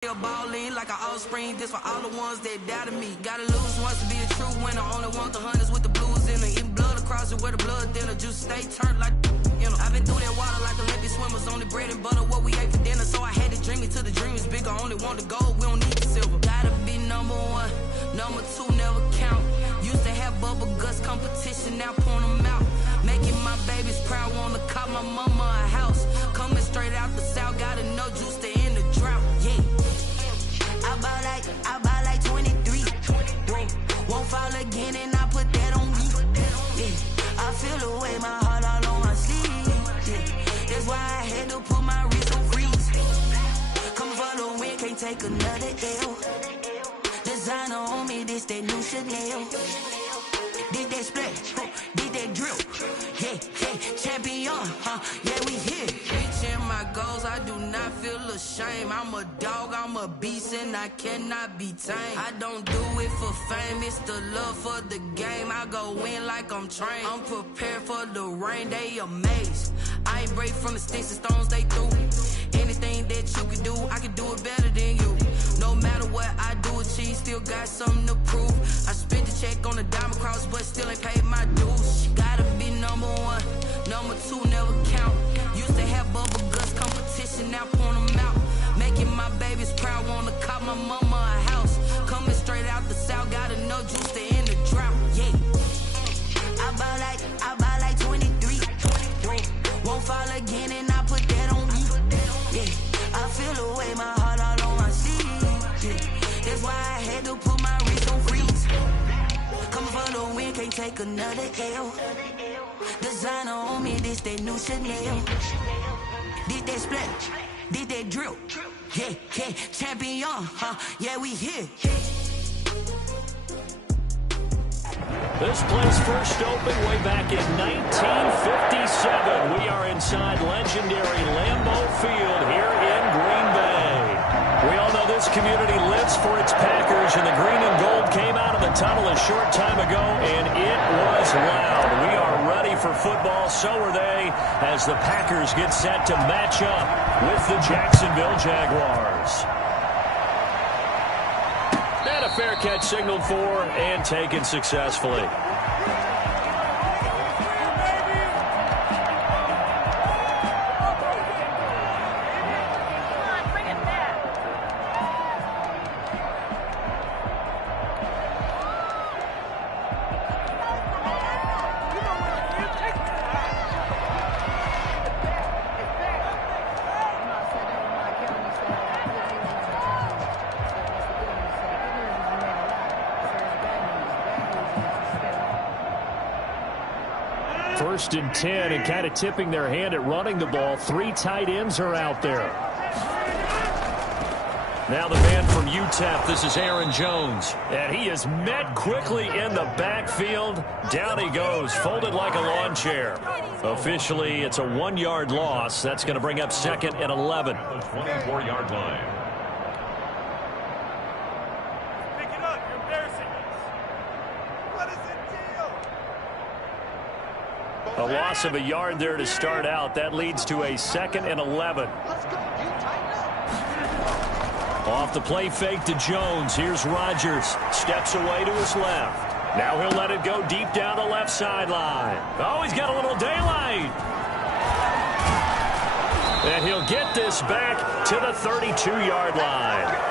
Balling like an offspring, this for all the ones that doubted me. Gotta lose once to be a true winner. Only want the hunters with the blues in it. Eating blood across it where the blood thinner. Juice stay turned like, you know. I've been through that water like Olympic swimmers. Only bread and butter, what we ate for dinner. So I had to dream it till the dream is bigger. Only want the gold, we don't need the silver. Gotta be number one, number two never count. Used to have bubble guts competition, now point them out. Making my babies proud, wanna cop my mama a house. Coming straight out the south, gotta know juice to end the drought. Yeah. I buy like 23. Won't fall again and I put that on me. Yeah. I feel the way, my heart all on my sleeve. Yeah. That's why I had to put my wrist on freeze. Come for the win, can't take another L. Designer on me, this that new Chanel. Did that split, did that drill. Yeah, champion, yeah, we here. Reaching my goals, I do not feel ashamed. I'm a dog, I'm a beast, and I cannot be tamed. I don't do it for fame, it's the love for the game. I go in like I'm trained. I'm prepared for the rain, they amazed. I ain't break from the sticks and stones they threw. Anything that you can do, I can do it better than you. No matter what I do, achieve, still got something to prove. I spent the check on the diamond cross, but still ain't paid my dues. Gotta be number one, number two never count. Used to have bubble guts competition, now point them out. Making my babies proud, wanna cop my mama a house. Coming straight out the south, gotta know juice to end the drought. Yeah, I buy like 23. Won't fall again and I put that on me. Yeah, I feel the way, my heart all on my sleeve. Yeah, that's why I had to put my wrist on freeze. Coming for the win, can't take another L. Designer on me, this that new Chanel. Did that split, did that drill. Yeah, champion, yeah, we here. This place first opened way back in 1957. We are inside legendary Lambeau Field here in Green Bay. We all know this community lives for its Packers, and the green and gold came out of the tunnel a short time ago, and it was loud. We are ready for football, so are they, as the Packers get set to match up with the Jacksonville Jaguars. And a fair catch signaled for and taken successfully. First and 10, and kind of tipping their hand at running the ball. Three tight ends are out there. Now the man from UTEP, this is Aaron Jones. And he is met quickly in the backfield. Down he goes, folded like a lawn chair. Officially, it's a 1-yard loss. That's going to bring up 2nd and 11. The 24-yard line. A loss of a yard there to start out. That leads to a 2nd and 11. Off the play fake to Jones. Here's Rodgers. Steps away to his left. Now he'll let it go deep down the left sideline. Oh, he's got a little daylight. And he'll get this back to the 32-yard line.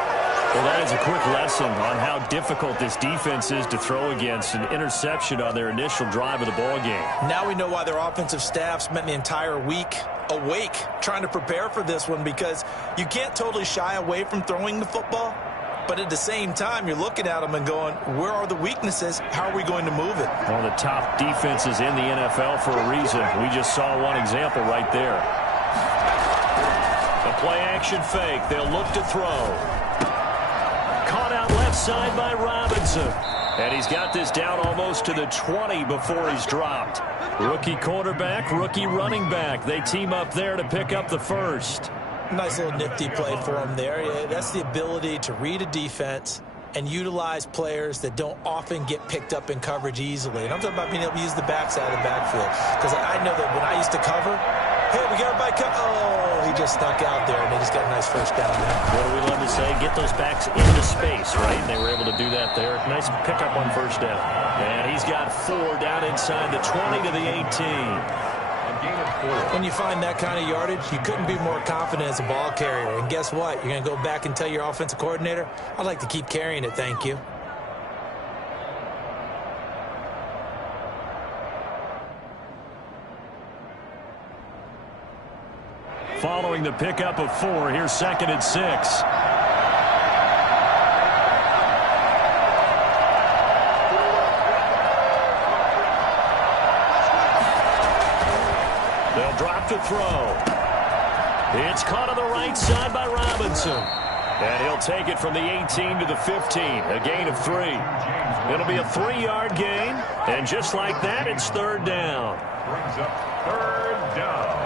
Well, that is a quick lesson on how difficult this defense is to throw against. An interception on their initial drive of the ball game. Now we know why their offensive staff spent the entire week awake trying to prepare for this one, because you can't totally shy away from throwing the football. But at the same time, you're looking at them and going, where are the weaknesses? How are we going to move it? One of the top defenses in the NFL for a reason. We just saw one example right there. A play-action fake. They'll look to throw. Caught out left side by Robinson. And he's got this down almost to the 20 before he's dropped. Rookie quarterback, rookie running back. They team up there to pick up the first. Nice little nifty play for him there. That's the ability to read a defense and utilize players that don't often get picked up in coverage easily. And I'm talking about being able to use the backside of the backfield. Because I know that when I used to cover, Hey, we got everybody come. Oh, he just snuck out there, and they just got a nice first down there. What do we love to say? Get those backs into space, right? And they were able to do that there. Nice pickup on first down. And he's got 4 down inside the 20 to the 18. When you find that kind of yardage, you couldn't be more confident as a ball carrier. And guess what? You're going to go back and tell your offensive coordinator, I'd like to keep carrying it, thank you. Following the pickup of 4, here's 2nd and 6. They'll drop to throw. It's caught on the right side by Robinson. And he'll take it from the 18 to the 15, a gain of 3. It'll be a 3-yard gain, and just like that, it's 3rd down. Brings up 3rd down.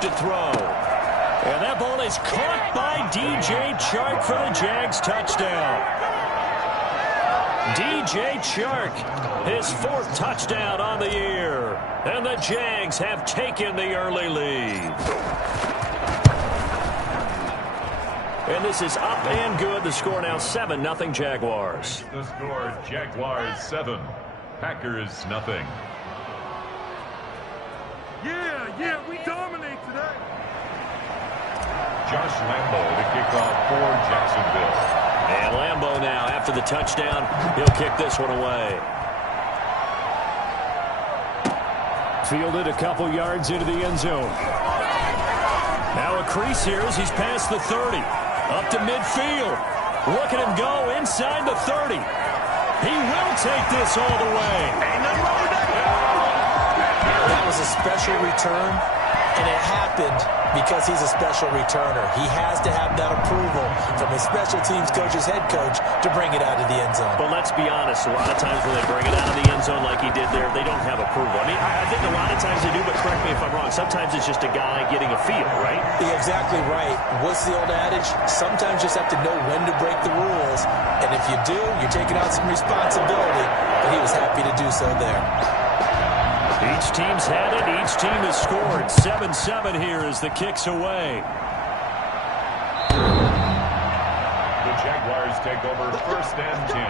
To throw. And that ball is caught by DJ Chark for the Jags touchdown. DJ Chark, his 4th touchdown on the year. And the Jags have taken the early lead. And this is up and good. The score now 7-0 Jaguars. The score, Jaguars 7, Packers 0. Yeah, we dominate today. Josh Lambo to kick off for Jacksonville. And Lambo now, after the touchdown, he'll kick this one away. Fielded a couple yards into the end zone. Now a crease here as he's past the 30. Up to midfield. Look at him go inside the 30. He will take this all the way. Ain't nothing wrong with that. That was a special return, and it happened because he's a special returner. He has to have that approval from his special teams coach's head coach to bring it out of the end zone. But let's be honest, a lot of times when they bring it out of the end zone like he did there, they don't have approval. I mean, I think a lot of times they do, but correct me if I'm wrong. Sometimes it's just a guy getting a feel, right? You're exactly right. What's the old adage? Sometimes you just have to know when to break the rules, and if you do, you're taking on some responsibility, but he was happy to do so there. Each team's had it. Each team has scored. 7-7 here as the kick's away. The Jaguars take over 1st and 10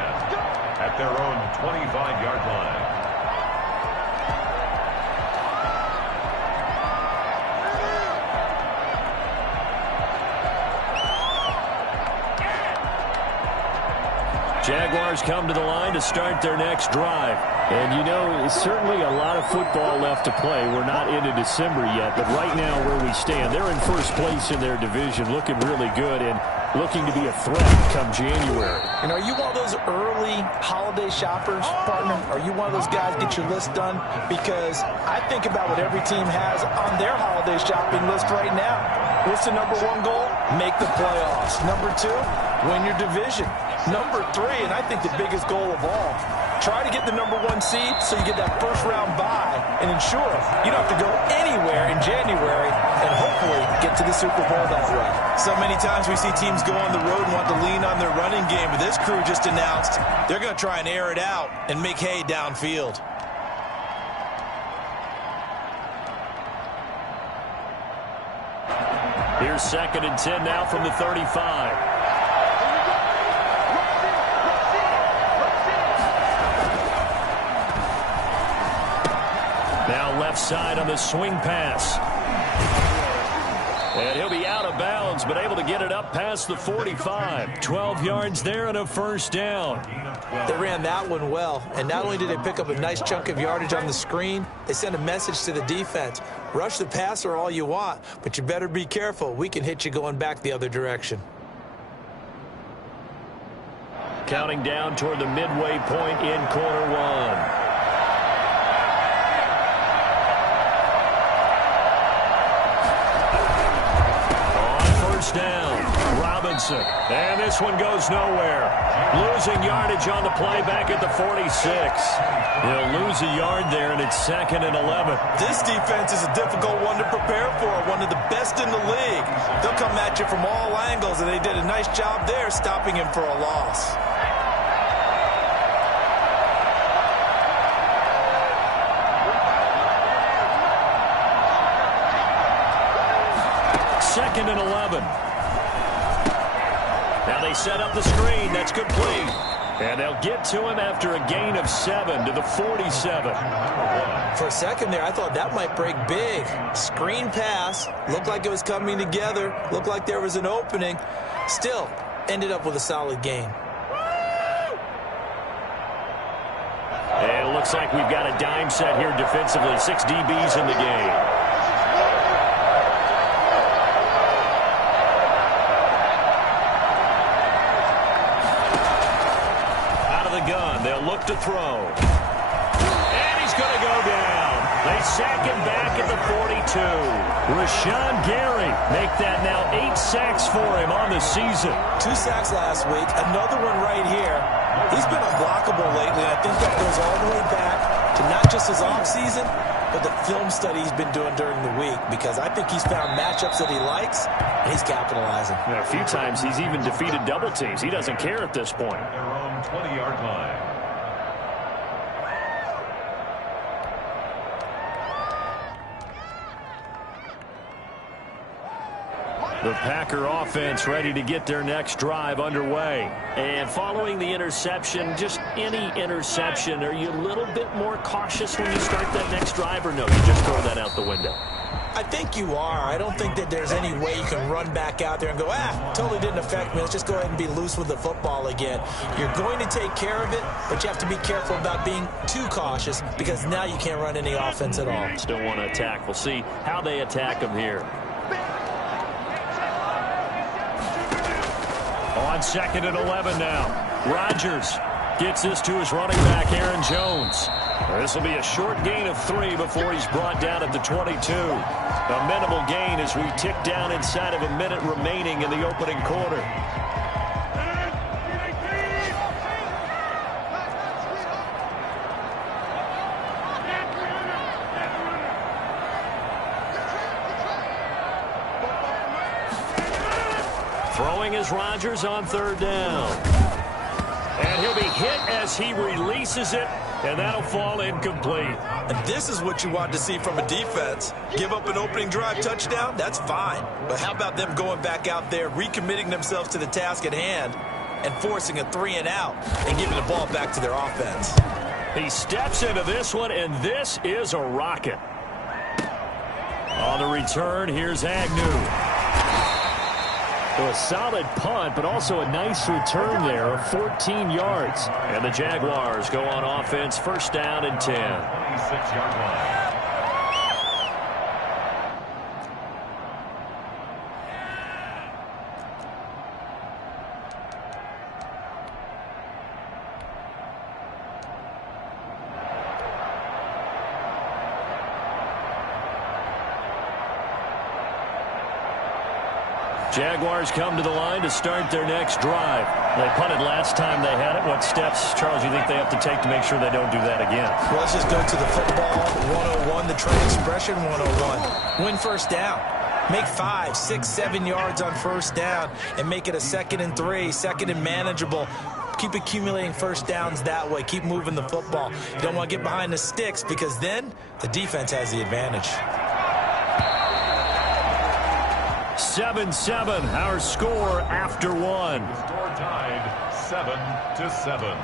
at their own 25-yard line. Jaguars come to the line to start their next drive. And, you know, certainly a lot of football left to play. We're not into December yet, but right now where we stand, they're in first place in their division, looking really good and looking to be a threat come January. And are you one of those early holiday shoppers, partner? Are you one of those guys get your list done? Because I think about what every team has on their holiday shopping list right now. What's the number 1 goal? Make the playoffs. Number 2, win your division. Number 3, and I think the biggest goal of all, try to get the number 1 seed so you get that first-round bye and ensure you don't have to go anywhere in January and hopefully get to the Super Bowl that way. So many times we see teams go on the road and want to lean on their running game, but this crew just announced they're going to try and air it out and make hay downfield. Here's 2nd and 10 now from the 35. Now left side on the swing pass. And he'll be out of bounds, but able to get it up past the 45. 12 yards there and a first down. They ran that one well, and not only did they pick up a nice chunk of yardage on the screen, they sent a message to the defense. Rush the passer all you want, but you better be careful. We can hit you going back the other direction. Counting down toward the midway point in quarter 1. Down. Robinson. And this one goes nowhere. Losing yardage on the play back at the 46. He'll lose a yard there, and it's 2nd and 11. This defense is a difficult one to prepare for, one of the best in the league. They'll come at you from all angles, and they did a nice job there stopping him for a loss. Second and 11. Now they set up the screen. That's complete. And they'll get to him after a gain of 7 to the 47. For a second there, I thought that might break big. Screen pass. Looked like it was coming together. Looked like there was an opening. Still, ended up with a solid gain. And it looks like we've got a dime set here defensively. 6 DBs in the game. They'll look to throw. And he's going to go down. They sack him back at the 42. Rashawn Gary make that now 8 sacks for him on the season. 2 sacks last week. Another one right here. He's been unblockable lately. I think that goes all the way back to not just his offseason, but the film study he's been doing during the week, because I think he's found matchups that he likes, and he's capitalizing. A few times he's even defeated double teams. He doesn't care at this point. Their own 20-yard line. The Packer offense ready to get their next drive underway. And following the interception, just any interception, are you a little bit more cautious when you start that next drive, or no, you just throw that out the window? I think you are. I don't think that there's any way you can run back out there and go, totally didn't affect me. Let's just go ahead and be loose with the football again. You're going to take care of it, but you have to be careful about being too cautious, because now you can't run any offense at all. Still want to attack. We'll see how they attack them here. On 2nd and 11 now. Rodgers gets this to his running back, Aaron Jones. This will be a short gain of 3 before he's brought down at the 22. A minimal gain as we tick down inside of a minute remaining in the opening quarter. Throwing is Rodgers on 3rd down. And he'll be hit as he releases it, and that'll fall incomplete. And this is what you want to see from a defense. Give up an opening drive touchdown, that's fine. But how about them going back out there, recommitting themselves to the task at hand, and forcing a 3-and-out and giving the ball back to their offense. He steps into this one, and this is a rocket. On the return, here's Agnew. So a solid punt, but also a nice return there of 14 yards. And the Jaguars go on offense, 1st down and 10. 26-yard line. Jaguars come to the line to start their next drive. They punted last time they had it. What steps, Charles, you think they have to take to make sure they don't do that again? Well, let's just go to the football 101, the trade expression 101. Win 1st down. Make 5, 6, 7 yards on 1st down and make it a 2nd and 3, 2nd and manageable. Keep accumulating 1st downs that way. Keep moving the football. You don't want to get behind the sticks, because then the defense has the advantage. 7-7, our score after 1. Score tied 7-7.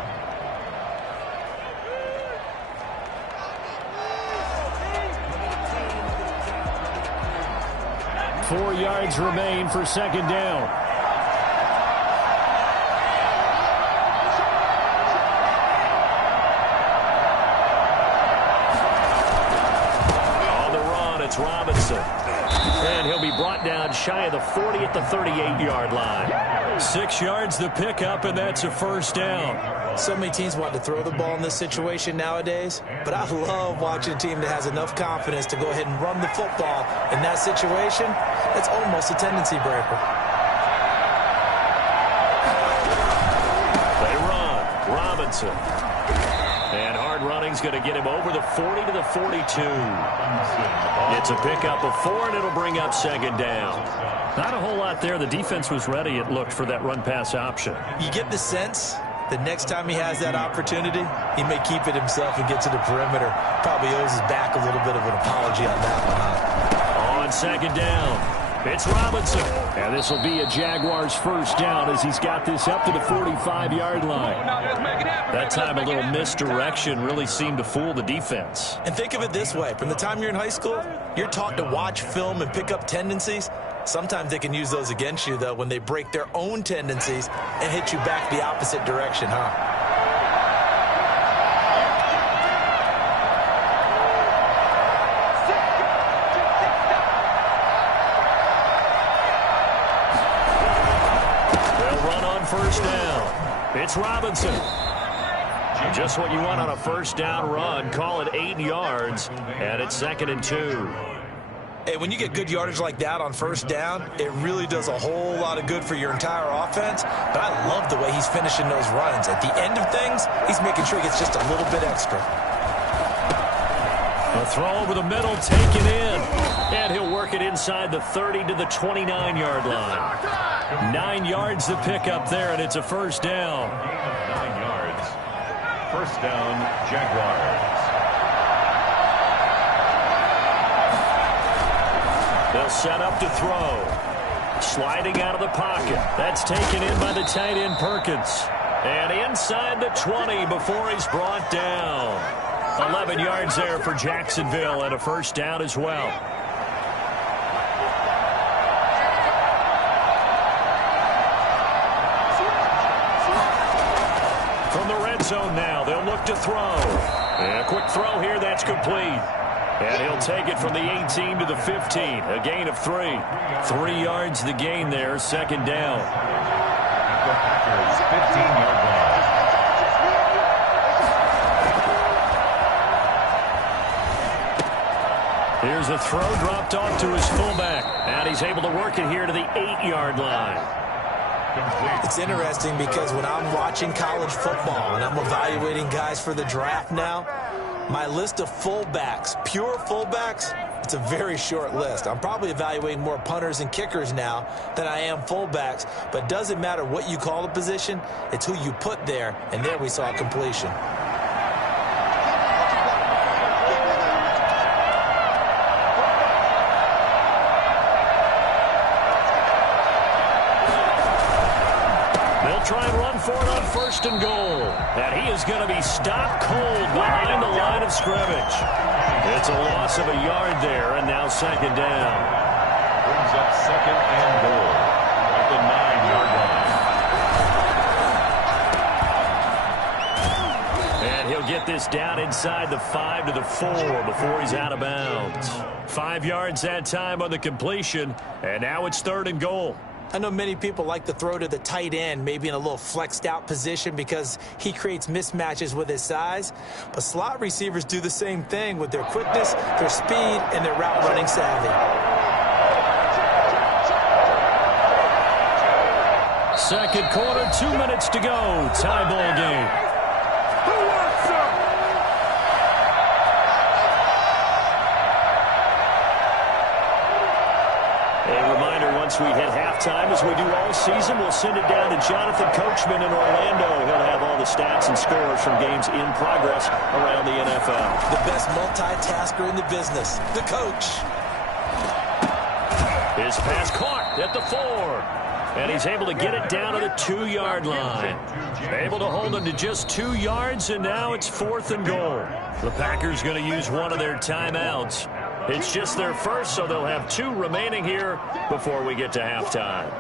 4 yards remain for 2nd down. On the run, it's Robinson. And he'll be brought down shy of the 40 at the 38-yard line. 6 yards the pickup, and that's a 1st down. So many teams want to throw the ball in this situation nowadays, but I love watching a team that has enough confidence to go ahead and run the football. In that situation, that's almost a tendency breaker. Robinson. And hard running's going to get him over the 40 to the 42. It's a pickup of 4, and it'll bring up second down. Not a whole lot there. The defense was ready, it looked, for that run-pass option. You get the sense the next time he has that opportunity, he may keep it himself and get to the perimeter. Probably owes his back a little bit of an apology on that one, huh? On second down, it's Robinson. And this will be a Jaguars first down as he's got this up to the 45-yard line. That time a little misdirection really seemed to fool the defense. And think of it this way. From the time you're in high school, you're taught to watch film and pick up tendencies. Sometimes they can use those against you, though, when they break their own tendencies and hit you back the opposite direction, huh? They'll run on first down. It's Robinson. Just what you want on a first down run. Call it 8 yards, and it's 2nd and 2. Hey, when you get good yardage like that on first down, it really does a whole lot of good for your entire offense. But I love the way he's finishing those runs. At the end of things, he's making sure he gets just a little bit extra. A throw over the middle, taken in. And he'll work it inside the 30 to the 29-yard line. 9 yards to pick up there, and it's a first down. 9 yards. First down, Jaguars. They'll set up to throw. Sliding out of the pocket. That's taken in by the tight end, Perkins. And inside the 20 before he's brought down. 11 yards there for Jacksonville and a first down as well. From the red zone now, they'll look to throw. And a quick throw here, that's complete. And he'll take it from the 18 to the 15. A gain of 3. 3 yards the gain there, second down. The Packers, 15-yard line. Here's a throw dropped off to his fullback. And he's able to work it here to the 8-yard line. It's interesting because when I'm watching college football and I'm evaluating guys for the draft now, my list of fullbacks, pure fullbacks, it's a very short list. I'm probably evaluating more punters and kickers now than I am fullbacks, but it doesn't matter what you call a position, it's who you put there, and there we saw completion. Try and run for it on first and goal. And he is going to be stopped cold behind the line of scrimmage. It's a loss of a yard there, and now second down. Brings up second and goal at the 9-yard line. And he'll get this down inside the 5 to the 4 before he's out of bounds. 5 yards that time on the completion, and now it's third and goal. I know many people like to throw to the tight end, maybe in a little flexed out position because he creates mismatches with his size. But slot receivers do the same thing with their quickness, their speed, and their route running savvy. Second quarter, 2 minutes to go. Tie ball game. Who wants some? A reminder, once we hit halftime, as we do all season, we'll send it down to Jonathan Coachman in Orlando. He'll have all the stats and scores from games in progress around the NFL. The best multitasker in the business, the coach. His pass caught at the 4. And he's able to get it down to the 2-yard line. Able to hold him to just 2 yards, and now it's fourth and goal. The Packers going to use one of their timeouts. It's just their first, so they'll have 2 remaining here before we get to halftime.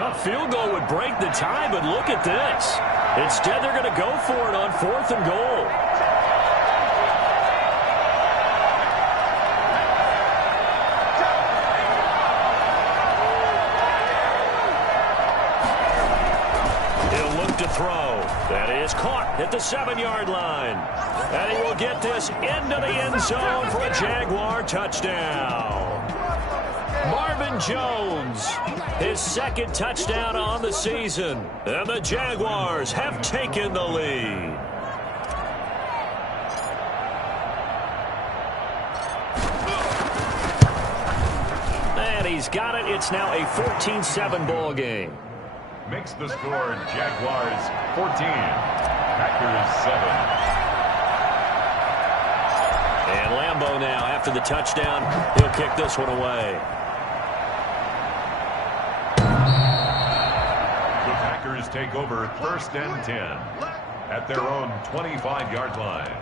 A field goal would break the tie, but look at this. Instead, they're going to go for it on fourth and goal. That is caught at the 7-yard line. And he will get this into the end zone for a Jaguar touchdown. Marvin Jones, his second touchdown on the season. And the Jaguars have taken the lead. And he's got it. It's now a 14-7 ball game. Makes the score Jaguars 14, Packers 7. And Lambeau now, after the touchdown, he'll kick this one away. The Packers take over 1st and 10 at their own 25-yard line.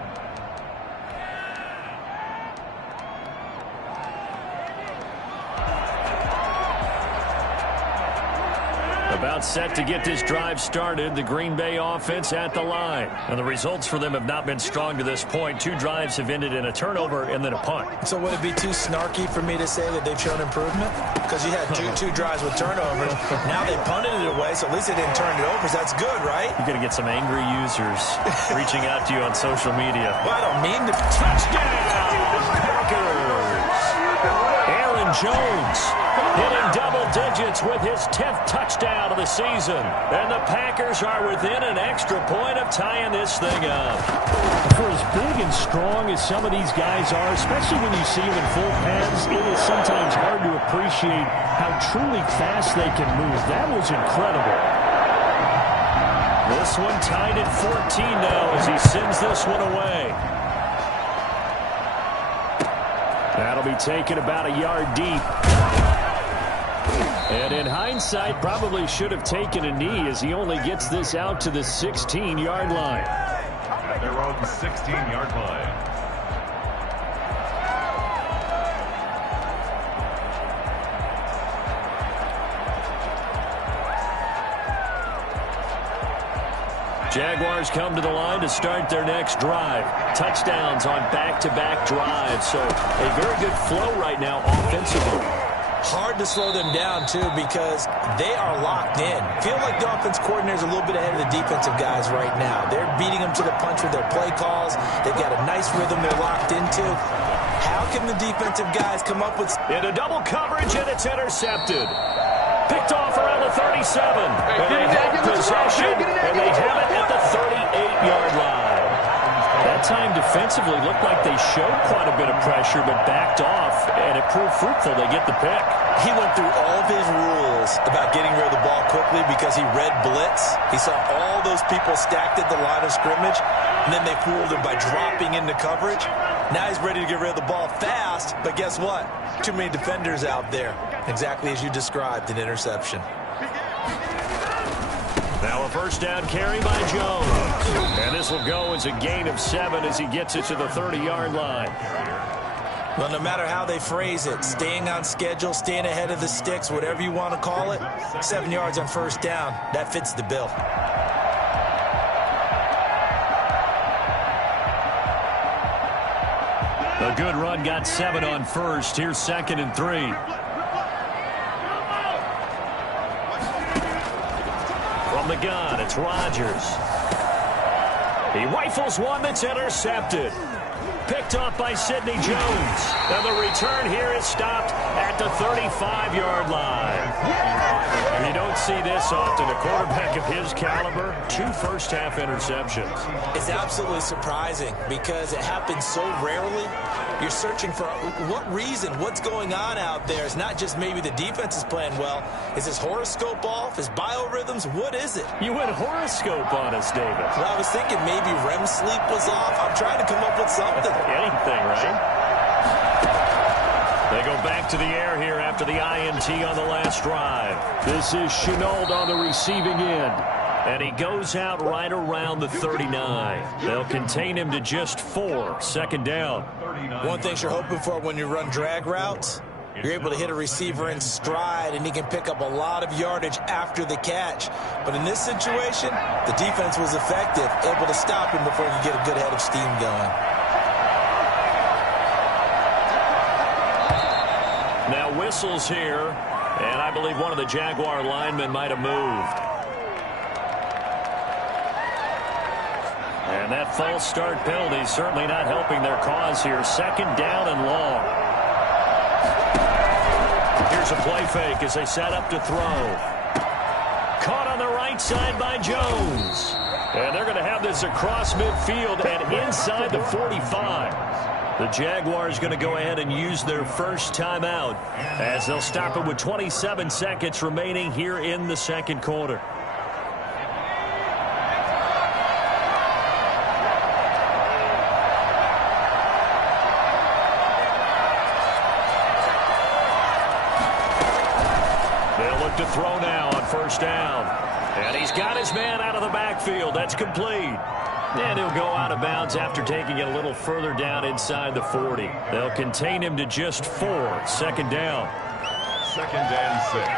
About set to get this drive started, the Green Bay offense at the line. And the results for them have not been strong to this point. 2 drives have ended in a turnover and then a punt. So would it be too snarky for me to say that they've shown improvement? Because you had two drives with turnovers. Now they punted it away, so at least they didn't turn it over. So that's good, right? You're going to get some angry users reaching out to you on social media. Well, I don't mean to. Touchdown, Packers! Aaron Jones hitting double digits with his 10th touchdown of the season. And the Packers are within an extra point of tying this thing up. For as big and strong as some of these guys are, especially when you see them in full pads, it is sometimes hard to appreciate how truly fast they can move. That was incredible. This one tied at 14 now as he sends this one away. That'll be taken about a yard deep. And in hindsight, probably should have taken a knee as he only gets this out to the 16-yard line. At their own 16-yard line. Jaguars come to the line to start their next drive. Touchdowns on back-to-back drives. So a very good flow right now offensively. Hard to slow them down, too, because they are locked in. Feel like the offense coordinator is a little bit ahead of the defensive guys right now. They're beating them to the punch with their play calls. They've got a nice rhythm they're locked into. How can the defensive guys come up with... Into double coverage, and it's intercepted. Picked off around the 37. And they have possession, and they have it at the 38-yard line. That time defensively looked like they showed quite a bit of pressure, but backed off, and it proved fruitful. They get the pick. He went through all of his rules about getting rid of the ball quickly because he read blitz. He saw all those people stacked at the line of scrimmage, and then they fooled him by dropping into coverage. Now he's ready to get rid of the ball fast, but guess what? Too many defenders out there. Exactly as you described, an interception. Now a first down carry by Jones. And this will go as a gain of 7 as he gets it to the 30-yard line. Well, no matter how they phrase it, staying on schedule, staying ahead of the sticks, whatever you want to call it, 7 yards on first down, that fits the bill. A good run got 7 on first. Here's 2nd and 3. From the gun, it's Rodgers. He rifles one that's intercepted. Picked off by Sidney Jones. And the return here is stopped at the 35-yard line. You don't see this often. A quarterback of his caliber, 2 first-half interceptions. It's absolutely surprising because it happens so rarely. You're searching for what reason, what's going on out there. It's not just maybe the defense is playing well. Is his horoscope off? His biorhythms? What is it? You went horoscope on us, David. Well, I was thinking maybe REM sleep was off. I'm trying to come up with something. Anything, right? They go back to the air here after the INT on the last drive. This is Chenault on the receiving end. And he goes out right around the 39. They'll contain him to just 4. Second down. One thing you're hoping for when you run drag routes, you're able to hit a receiver in stride, and he can pick up a lot of yardage after the catch. But in this situation, the defense was effective, able to stop him before he could get a good head of steam going. Now whistles here, and I believe one of the Jaguar linemen might have moved. And that false start penalty is certainly not helping their cause here. Second down and long. Here's a play fake as they set up to throw. Caught on the right side by Jones. And they're going to have this across midfield and inside the 45. The Jaguars going to go ahead and use their first timeout as they'll stop it with 27 seconds remaining here in the second quarter. They'll look to throw now on first down. And he's got his man out of the backfield. That's complete. And he'll go out of bounds after taking it a little further down inside the 40. They'll contain him to just 4. Second down. Second and 6.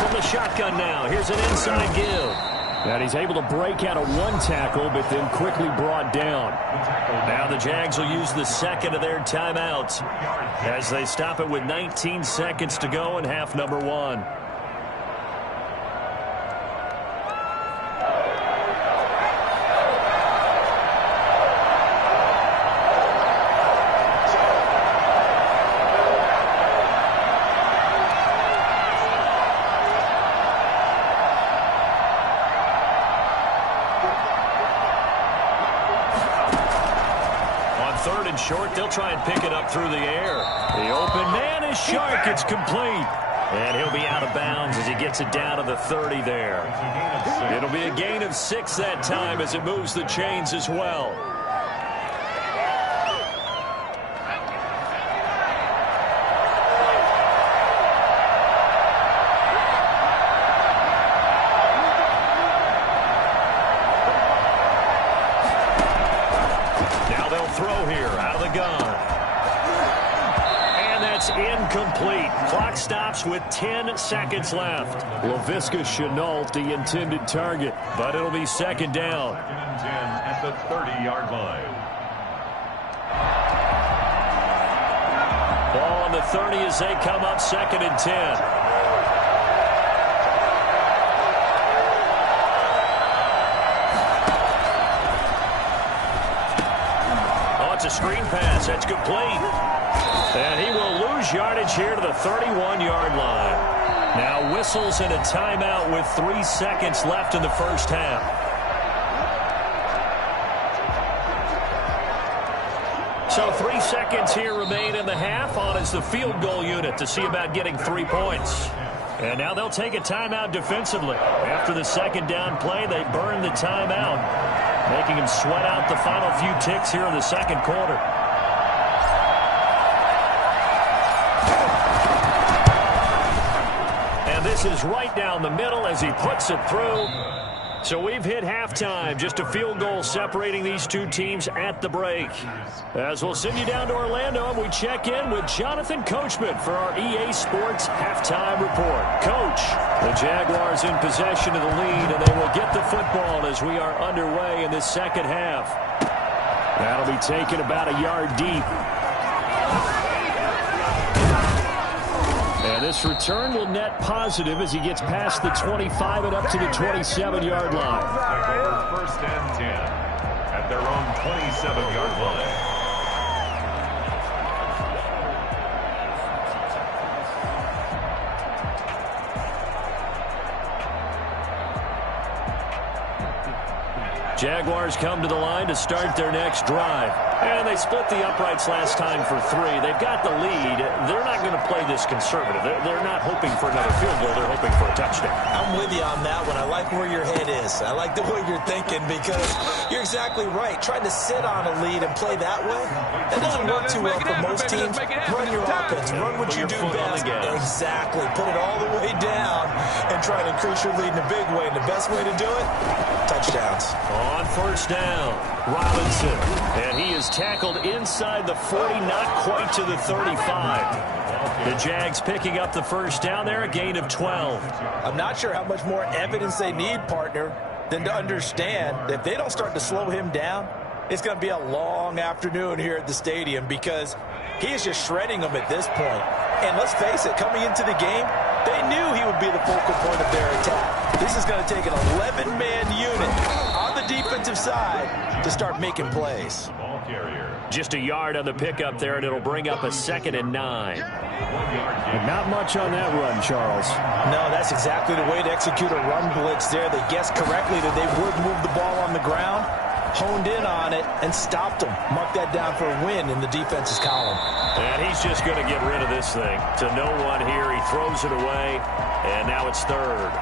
From the shotgun now, here's an inside give. And he's able to break out of one tackle, but then quickly brought down. Now the Jags will use the second of their timeouts as they stop it with 19 seconds to go in half number 1. Short, they'll try and pick it up through the air. The open man is Shark. It's complete. And he'll be out of bounds as he gets it down to the 30 there. It'll be a gain of 6 that time as it moves the chains as well. Incomplete. Clock stops with 10 seconds left. Laviska Shenault, the intended target, but it'll be second down. Second and 10 at the 30-yard line. Ball on the 30 as they come up second and 10. Oh, it's a screen pass. That's complete. And he will lose yardage here to the 31-yard line. Now whistles and a timeout with 3 seconds left in the first half. So 3 seconds here remain in the half. On is the field goal unit to see about getting 3 points. And now they'll take a timeout defensively. After the second down play, they burn the timeout, making him sweat out the final few ticks here in the second quarter. This is right down the middle as he puts it through. So we've hit halftime. Just a field goal separating these two teams at the break. As we'll send you down to Orlando, and we check in with Jonathan Coachman for our EA Sports Halftime Report. Coach, the Jaguars in possession of the lead, and they will get the football as we are underway in this second half. That'll be taken about a yard deep. And this return will net positive as he gets past the 25 and up to the 27-yard line. First and 10 at their own 27-yard line. Jaguars come to the line to start their next drive. And they split the uprights last time for 3. They've got the lead. They're not going to play this conservative. They're not hoping for another field goal. They're hoping for a touchdown. I'm with you on that one. I like where your head is. I like the way you're thinking because you're exactly right. Trying to sit on a lead and play that way, that doesn't work too well for most teams. Run your offense. Run what you do best. Exactly. Put it all the way down and try to increase your lead in a big way. And the best way to do it, touchdowns. On first down, Robinson. And he is tackled inside the 40, not quite to the 35. The Jags picking up the first down there, a gain of 12. I'm not sure how much more evidence they need, partner, than to understand that if they don't start to slow him down, it's going to be a long afternoon here at the stadium because He is just shredding them at this point. And let's face it, coming into the game, they knew he would be the focal point of their attack. This is going to take an 11-man unit on the defensive side to start making plays. Ball carrier. Just a yard on the pickup there, and it'll bring up a 2nd and 9. 1 yard gain. Not much on that run, Charles. No, that's exactly the way to execute a run blitz there. They guessed correctly that they would move the ball on the ground, honed in on it, and stopped them. Mark that down for a win in the defense's column. And he's just going to get rid of this thing. To no one here, he throws it away, and now it's 3rd.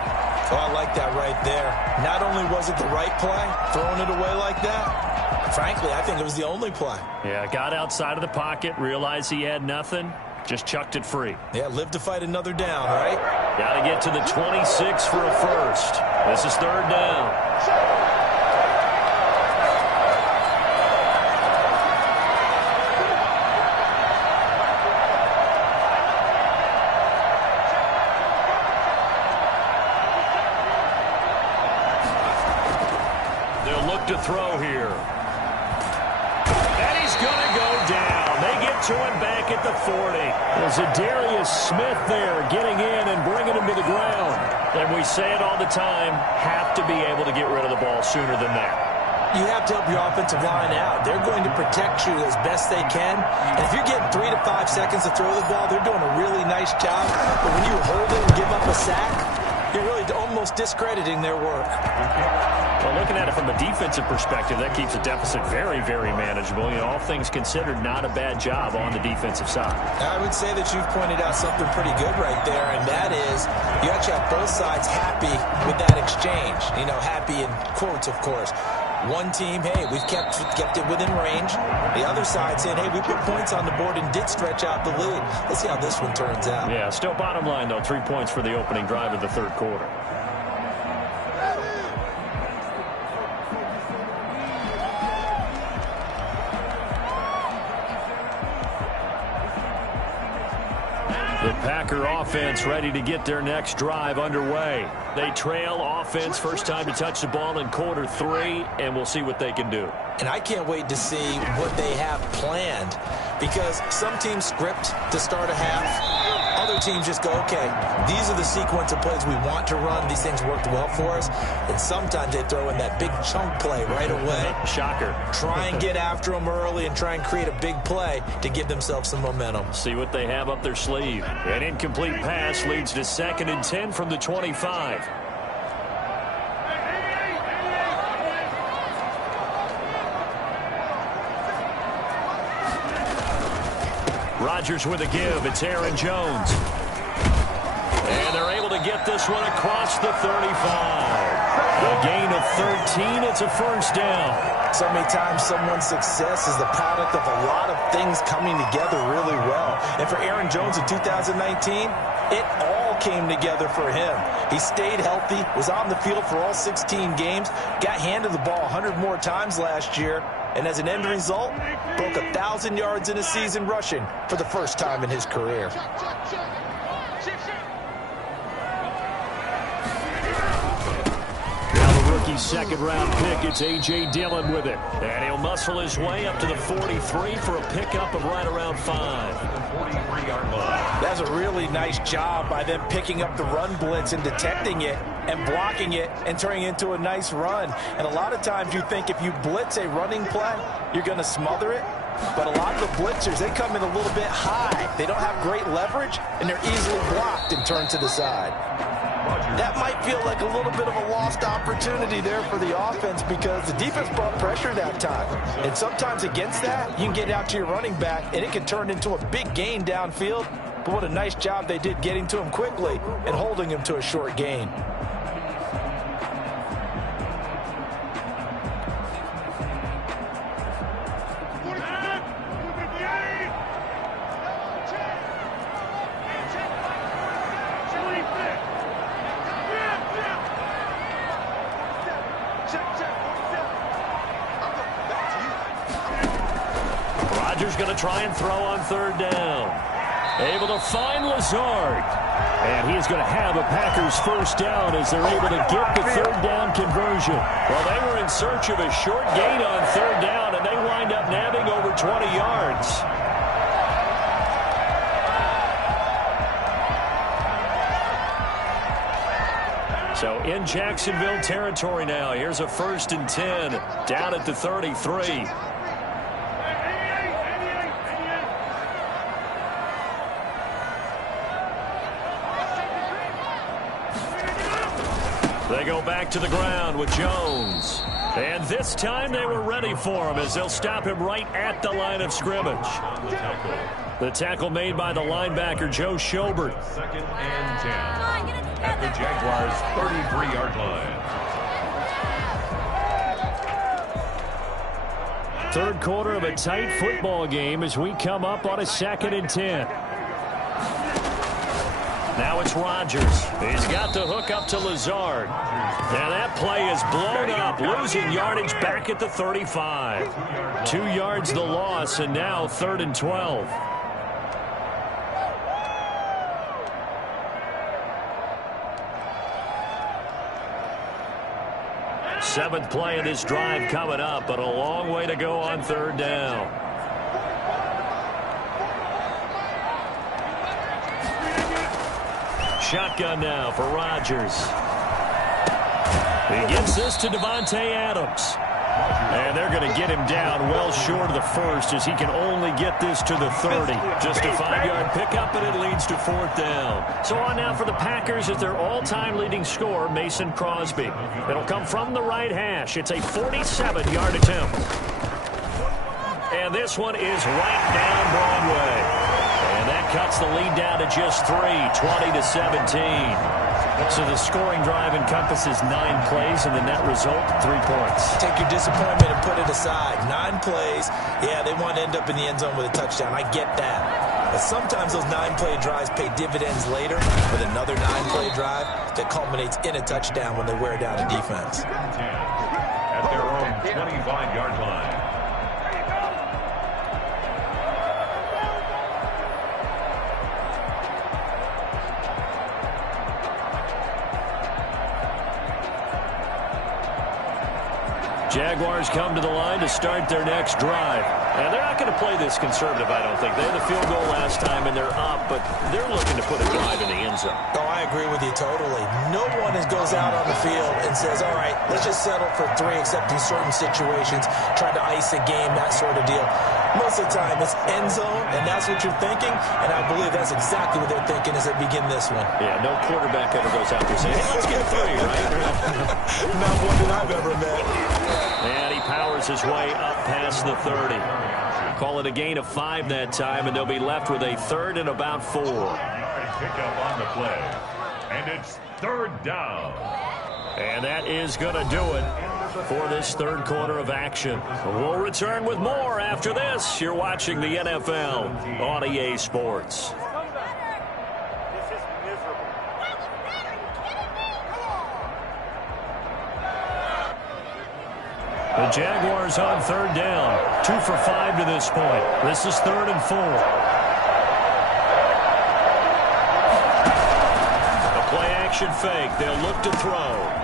Oh, I like that right there. Not only was it the right play, throwing it away like that, frankly, I think it was the only play. Yeah, got outside of the pocket, realized he had nothing, just chucked it free. Yeah, live to fight another down, right? Got to get to the 26 for a first. This is 3rd down. To throw here. And he's going to go down. They get to him back at the 40. There's a Darius Smith there getting in and bringing him to the ground. And we say it all the time, have to be able to get rid of the ball sooner than that. You have to help your offensive line out. They're going to protect you as best they can. And if you're getting 3 to 5 seconds to throw the ball, they're doing a really nice job. But when you hold it and give up a sack, you're really almost discrediting their work. Well, looking at it from a defensive perspective, that keeps the deficit very, very manageable. You know, all things considered, not a bad job on the defensive side. I would say that you've pointed out something pretty good right there, and that is you actually have both sides happy with that exchange. You know, happy in quotes, of course. One team, hey, we've kept it within range. The other side saying, hey, we put points on the board and did stretch out the lead. Let's see how this one turns out. Yeah, still bottom line, though, 3 points for the opening drive of the 3rd quarter. The Packer offense ready to get their next drive underway. They trail offense, first time to touch the ball in quarter 3, and we'll see what they can do. And I can't wait to see what they have planned, because some teams script to start a half. Other teams just go, okay, these are the sequence of plays we want to run. These things worked well for us. And sometimes they throw in that big chunk play right away. Shocker. Try and get after them early and try and create a big play to give themselves some momentum. See what they have up their sleeve. An incomplete pass leads to 2nd and 10 from the 25. Rodgers with a give. It's Aaron Jones. And they're able to get this one across the 35. A gain of 13. It's a first down. So many times someone's success is the product of a lot of things coming together really well. And for Aaron Jones in 2019, it all came together for him. He stayed healthy, was on the field for all 16 games, got handed the ball 100 more times last year, and as an end result, broke 1,000 yards in a season rushing for the first time in his career. Second-round pick, it's A.J. Dillon with it. And he'll muscle his way up to the 43 for a pickup of right around 5. 43-yard line. That's a really nice job by them picking up the run blitz and detecting it and blocking it and turning it into a nice run. And a lot of times you think if you blitz a running play, you're going to smother it. But a lot of the blitzers, they come in a little bit high. They don't have great leverage, and they're easily blocked and turned to the side. That might feel like a little bit of a lost opportunity there for the offense because the defense brought pressure that time. And sometimes against that, you can get out to your running back, and it can turn into a big gain downfield. But what a nice job they did getting to him quickly and holding him to a short gain. Going to try and throw on 3rd down. Able to find Lazard. And he's going to have a Packers first down as they're able to get the 3rd down conversion. Well, they were in search of a short gain on 3rd down, and they wind up nabbing over 20 yards. So in Jacksonville territory now. Here's a 1st and 10 down at the 33. They go back to the ground with Jones. And this time they were ready for him as they'll stop him right at the line of scrimmage. The tackle made by the linebacker, Joe Schobert. 2nd and 10 at the Jaguars' 33-yard line. Third quarter of a tight football game as we come up on a 2nd and 10. Now it's Rodgers. He's got the hook up to Lazard. And that play is blown up, losing yardage back at the 35. 2 yards the loss, and now 3rd and 12. Seventh play of this drive coming up, but a long way to go on 3rd down. Shotgun now for Rodgers. He gets this to Devontae Adams. And they're going to get him down well short of the 1st as he can only get this to the 30. Just a 5-yard pickup, and it leads to 4th down. So on now for the Packers is their all-time leading scorer, Mason Crosby. It'll come from the right hash. It's a 47-yard attempt. And this one is right down Broadway. And that cuts the lead down to just 3, 20-17. So the scoring drive encompasses 9 plays, and the net result, 3 points. Take your disappointment and put it aside. 9 plays. Yeah, they want to end up in the end zone with a touchdown. I get that. But sometimes those 9-play drives pay dividends later with another 9-play drive that culminates in a touchdown when they wear down a defense. At their own 25-yard line. Jaguars come to the line to start their next drive. And they're not going to play this conservative, I don't think. They had the field goal last time, and they're up, but they're looking to put a drive in the end zone. Oh, I agree with you totally. No one goes out on the field and says, all right, let's just settle for 3, except in certain situations, try to ice a game, that sort of deal. Most of the time, it's end zone, and that's what you're thinking, and I believe that's exactly what they're thinking as they begin this one. Yeah, no quarterback ever goes out there saying, hey, let's get 3, right? Not one that I've ever met. And he powers his way up past the 30. Call it a gain of 5 that time, and they'll be left with a 3rd and about 4. Pick up on the play. And it's 3rd down. And that is going to do it for this 3rd quarter of action. We'll return with more after this. You're watching the NFL on EA Sports. The Jaguars on 3rd down. 2 for 5 to this point. This is 3rd and 4. A play-action fake. They'll look to throw.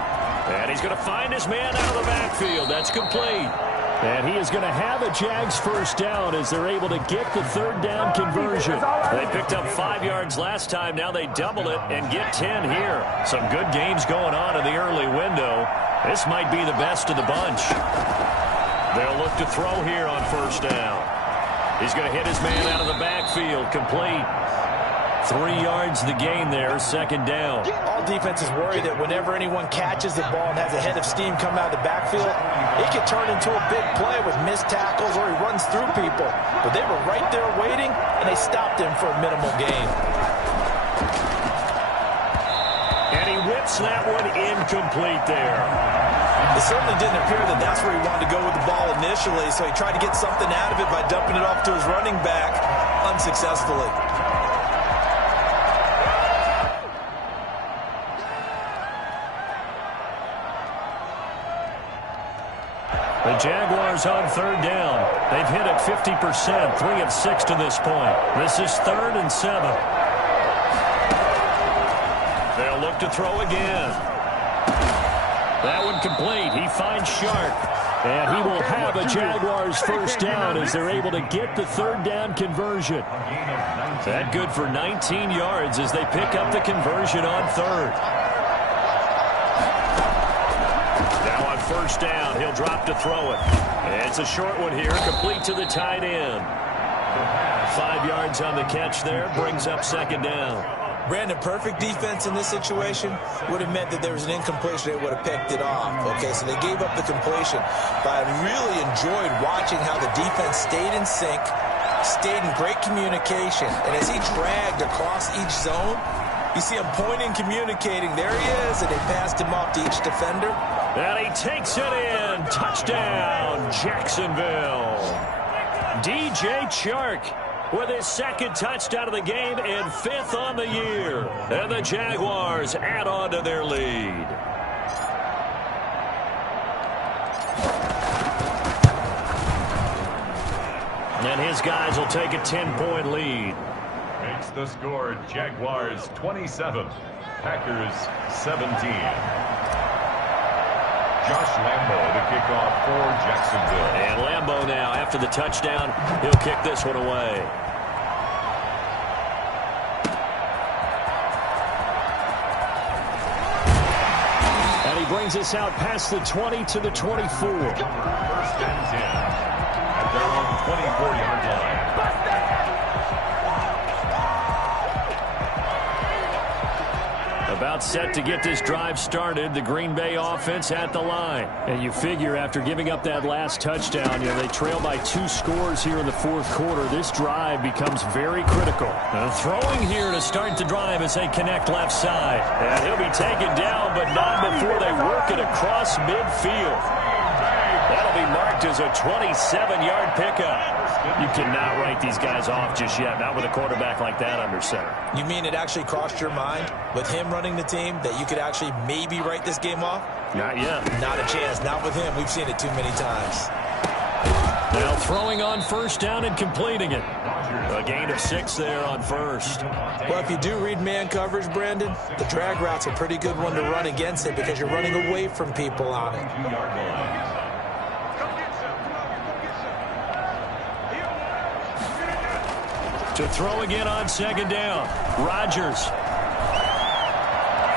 And he's going to find his man out of the backfield. That's complete. And he is going to have a Jags 1st down as they're able to get the 3rd down conversion. They picked up 5 yards last time. Now they double it and get 10 here. Some good games going on in the early window. This might be the best of the bunch. They'll look to throw here on 1st down. He's going to hit his man out of the backfield. Complete. 3 yards the gain there, 2nd down. All defenses worry that whenever anyone catches the ball and has a head of steam come out of the backfield, it can turn into a big play with missed tackles or he runs through people. But they were right there waiting, and they stopped him for a minimal gain. And he whips that one incomplete there. It certainly didn't appear that that's where he wanted to go with the ball initially, so he tried to get something out of it by dumping it off to his running back unsuccessfully. The Jaguars on 3rd down. They've hit it 50%, 3 of 6 to this point. This is 3rd and 7. They'll look to throw again. That one complete. He finds Sharp. And he will have a Jaguars 1st down as they're able to get the 3rd down conversion. That good for 19 yards as they pick up the conversion on 3rd. first down. He'll drop to throw it. It's a short one here, complete to the tight end. 5 yards on the catch there, brings up second down. Brandon, perfect defense in this situation would have meant that there was an incompletion. They would have picked it off. Okay, so they gave up the completion. But I really enjoyed watching how the defense stayed in sync, stayed in great communication. And as he dragged across each zone, you see him pointing, communicating. There he is, and they passed him off to each defender. And he takes it in. Touchdown, Jacksonville. DJ Chark with his second touchdown of the game and 5th on the year. And the Jaguars add on to their lead. And his guys will take a 10-point lead. Makes the score Jaguars 27, Packers 17. Josh Lambo to kick off for Jacksonville. And Lambo now, after the touchdown, he'll kick this one away. And he brings us out past the 20 to the 24. First and 10 at their own 24-yard line. About set to get this drive started. The Green Bay offense at the line. And you figure after giving up that last touchdown, you know, they trail by 2 scores here in the fourth quarter. This drive becomes very critical. Throwing here to start the drive as they connect left side. And he'll be taken down, but not before they work it across midfield. That'll be marked as a 27-yard pickup. You cannot write these guys off just yet, not with a quarterback like that under center. You mean it actually crossed your mind with him running the team that you could actually maybe write this game off? Not yet. Not a chance. Not with him. We've seen it too many times. Now throwing on first down and completing it. A gain of 6 there on first. Well, if you do read man coverage, Brandon, the drag route's a pretty good one to run against it because you're running away from people on it. To throw again on second down. Rodgers.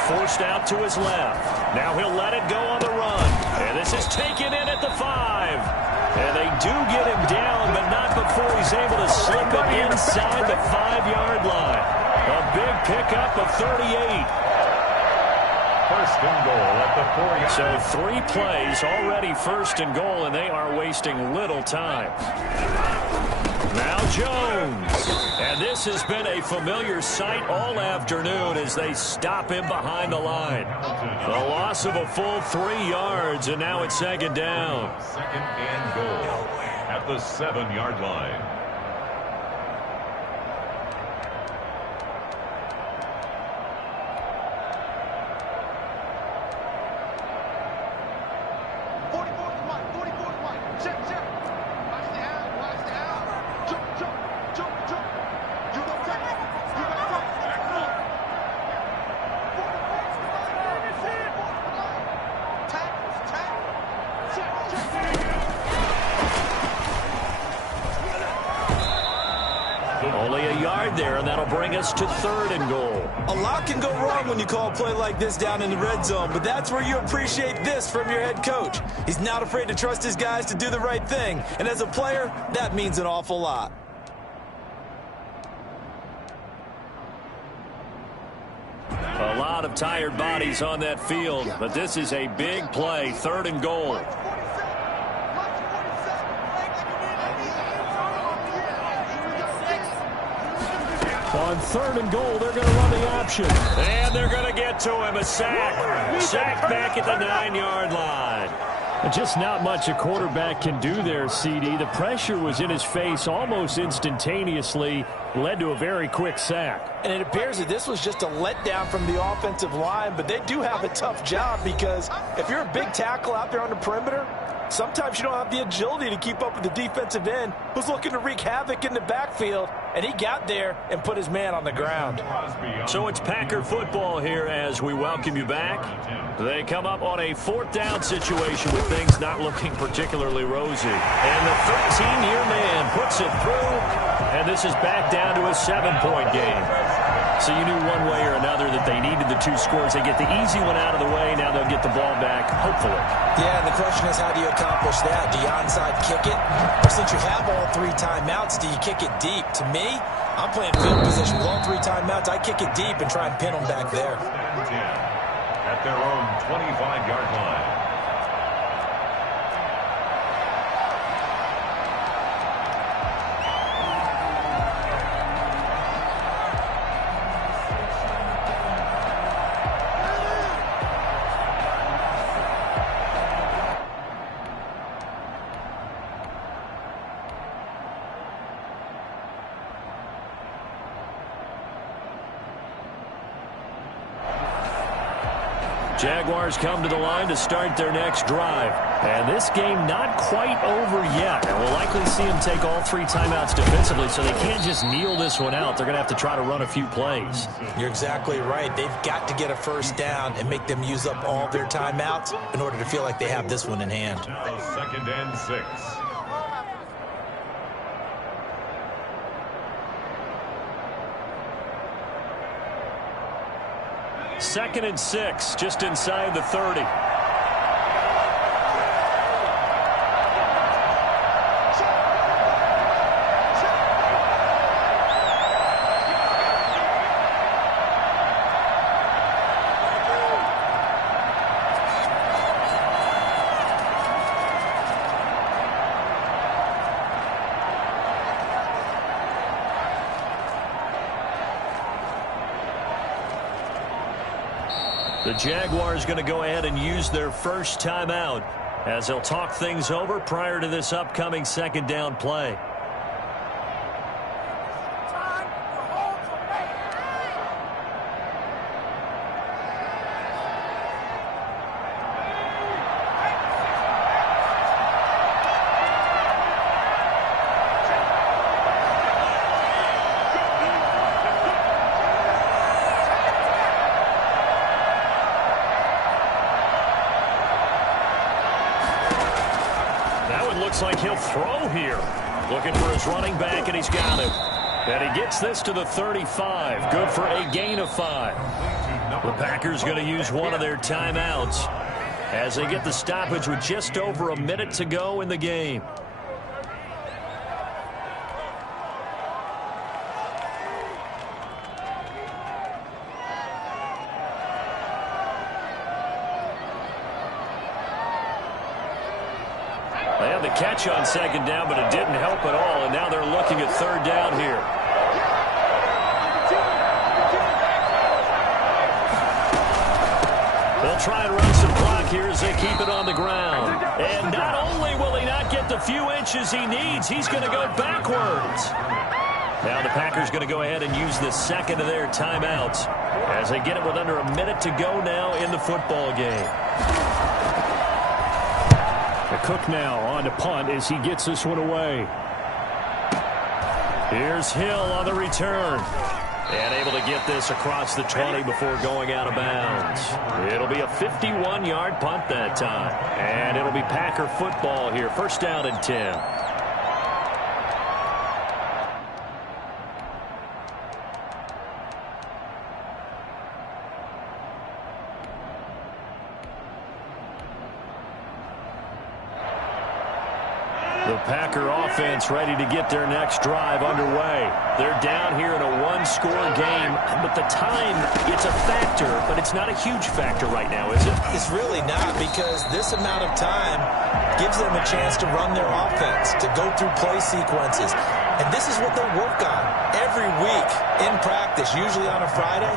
Forced out to his left. Now he'll let it go on the run. And this is taken in at the 5. And they do get him down, but not before he's able to slip it inside the 5-yard line. A big pickup of 38. First and goal at the 4-yard line. So 3 plays already first and goal, and they are wasting little time. Now Jones. And this has been a familiar sight all afternoon as they stop him behind the line. A loss of a full 3 yards, and now it's second down. Second and goal at the 7-yard line. Only a yard there, and that'll bring us to third and goal. A lot can go wrong when you call a play like this down in the red zone, but that's where you appreciate this from your head coach. He's not afraid to trust his guys to do the right thing, and as a player, that means an awful lot. A lot of tired bodies on that field, but this is a big play, third and goal. On third and goal, they're going to run the option. And they're going to get to him. A sack. Sack back at the 9-yard line. Just not much a quarterback can do there, CD. The pressure was in his face almost instantaneously. Led to a very quick sack. And it appears that this was just a letdown from the offensive line, but they do have a tough job because if you're a big tackle out there on the perimeter, sometimes you don't have the agility to keep up with the defensive end who's looking to wreak havoc in the backfield, and he got there and put his man on the ground. So it's Packer football here as we welcome you back. They come up on a 4th down situation with things not looking particularly rosy. And the 13-year man puts it through, and this is back down to a 7-point game. So you knew one way or another that they needed the 2 scores. They get the easy one out of the way. Now they'll get the ball back, hope hopefully. Yeah, and the question is, how do you accomplish that? Do you onside kick it? Or since you have all 3 timeouts, do you kick it deep? To me, I'm playing field position with all 3 timeouts. I kick it deep and try and pin them back there. At their own 25-yard line. Jaguars come to the line to start their next drive. And this game not quite over yet. And we'll likely see them take all 3 timeouts defensively, so they can't just kneel this one out. They're going to have to try to run a few plays. You're exactly right. They've got to get a first down and make them use up all their timeouts in order to feel like they have this one in hand. 2nd and 6. Second and 6, just inside the 30. The Jaguars going to go ahead and use their first timeout as they'll talk things over prior to this upcoming 2nd down play. Looks like he'll throw here. Looking for his running back, and he's got it. And he gets this to the 35. Good for a gain of 5. The Packers going to use one of their timeouts as they get the stoppage with just over a minute to go in the game. They had the catch on 2nd down, but it didn't help at all, and now they're looking at 3rd down here. They'll try and run some clock here as they keep it on the ground. And not only will he not get the few inches he needs, he's going to go backwards. Now the Packers going to go ahead and use the 2nd of their timeouts as they get it with under a minute to go now in the football game. Cook now on to punt as he gets this one away. Here's Hill on the return. And able to get this across the 20 before going out of bounds. It'll be a 51-yard punt that time. And it'll be Packer football here. 1st down and 10. The Packer offense ready to get their next drive underway. They're down here in a 1-score game, but the time, it's a factor, but it's not a huge factor right now, is it? It's really not, because this amount of time gives them a chance to run their offense, to go through play sequences. And this is what they work on every week in practice, usually on a Friday.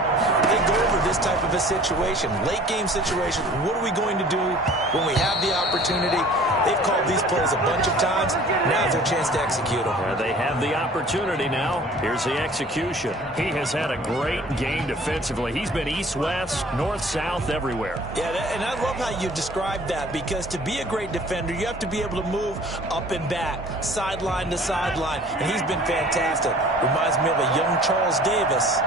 They go over this type of a situation, late game situation. What are we going to do when we have the opportunity? They've called these plays a bunch of times. Now's their chance to execute them. Well, they have the opportunity now. Here's the execution. He has had a great game defensively. He's been east-west, north-south, everywhere. Yeah, and I love how you described that, because to be a great defender, you have to be able to move up and back, sideline to sideline, and he's been fantastic. Reminds me of a young Charles Davis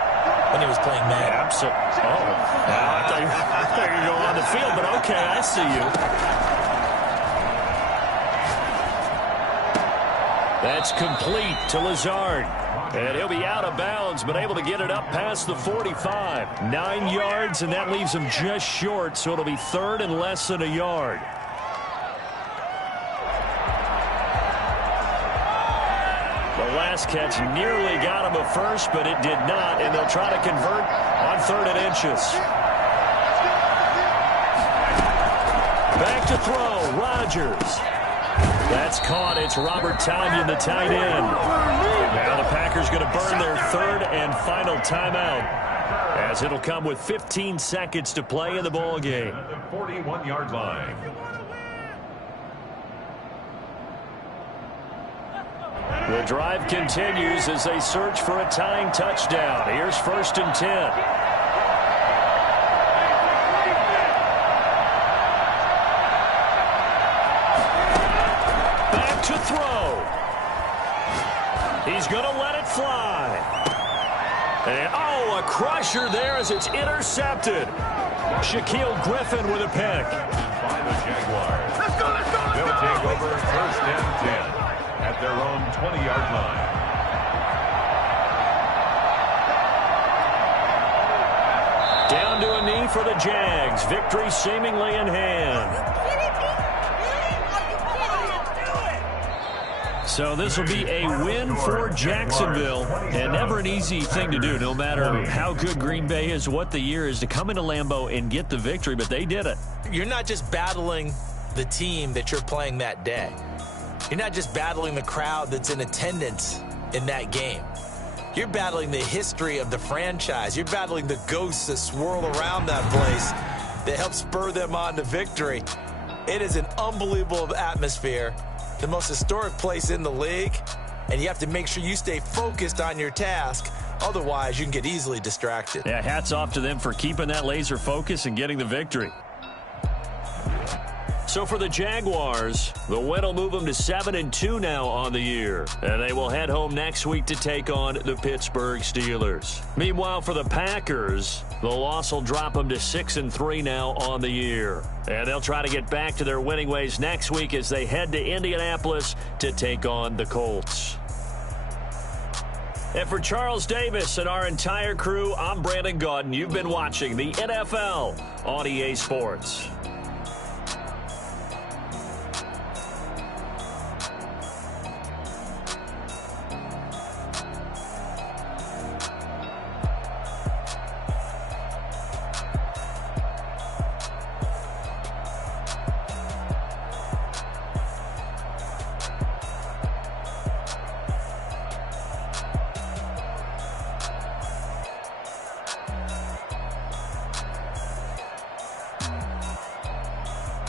when he was playing Madden. Absolutely. Oh, I thought you were going on the field, but okay, I see you. That's complete to Lazard. And he'll be out of bounds, but able to get it up past the 45. 9 yards, and that leaves him just short, so it'll be third and less than a yard. The last catch nearly got him a first, but it did not, and they'll try to convert on 3rd and inches. Back to throw, Rodgers. That's caught. It's Robert Tonyan, the tight end. Now the Packers going to burn their 3rd and final timeout, as it'll come with 15 seconds to play in the ball game. At the 41-yard line. The drive continues as they search for a tying touchdown. Here's 1st and 10. To throw. He's going to let it fly. And, oh, a crusher there as it's intercepted. Shaquille Griffin with a pick. By the Jaguars. Let's go, let's go, let's They'll go. take over 1st and 10 at their own 20-yard line. Down to a knee for the Jags. Victory seemingly in hand. So this will be a win for Jacksonville, and never an easy thing to do, no matter how good Green Bay is, what the year is, to come into Lambeau and get the victory, but they did it. You're not just battling the team that you're playing that day. You're not just battling the crowd that's in attendance in that game. You're battling the history of the franchise. You're battling the ghosts that swirl around that place that help spur them on to victory. It is an unbelievable atmosphere. The most historic place in the league, and you have to make sure you stay focused on your task. Otherwise, you can get easily distracted. Yeah, hats off to them for keeping that laser focus and getting the victory. So for the Jaguars, the win will move them to 7-2 now on the year. And they will head home next week to take on the Pittsburgh Steelers. Meanwhile, for the Packers, the loss will drop them to 6-3 now on the year. And they'll try to get back to their winning ways next week as they head to Indianapolis to take on the Colts. And for Charles Davis and our entire crew, I'm Brandon Gaudin. You've been watching the NFL on EA Sports.